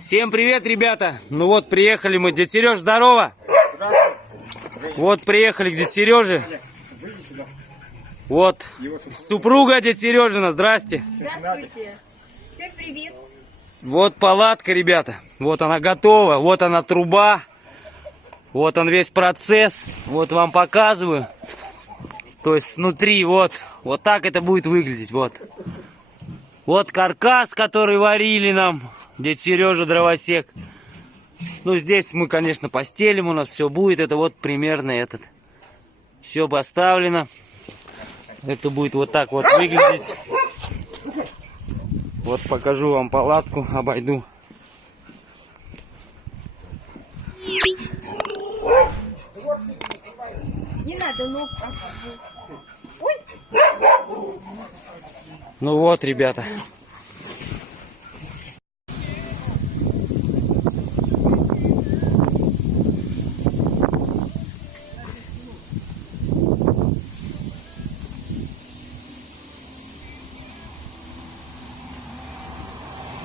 Всем привет, ребята! Ну вот, приехали мы. Дядя Сереж, здорово! Вот, приехали к дяде Сереже. Вот, супруга дядя Сережина, здрасте! Здравствуйте! Всем привет! Вот палатка, ребята. Вот она готова, вот она труба. Вот он весь процесс. Вот вам показываю. То есть снутри, вот так это будет выглядеть, вот. Вот каркас, который варили нам дядя Сережа дровосек. Ну, здесь мы, конечно, постелим, у нас все будет. Это вот примерно этот. Все поставлено. Это будет вот так вот выглядеть. Вот покажу вам палатку, обойду. Не надо, ну... Ой! Ну вот, ребята.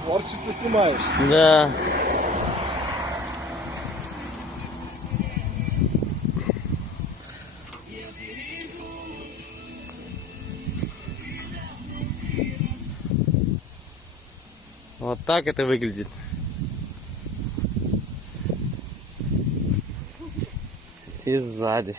Творчество снимаешь? Да. Вот так это выглядит. И сзади.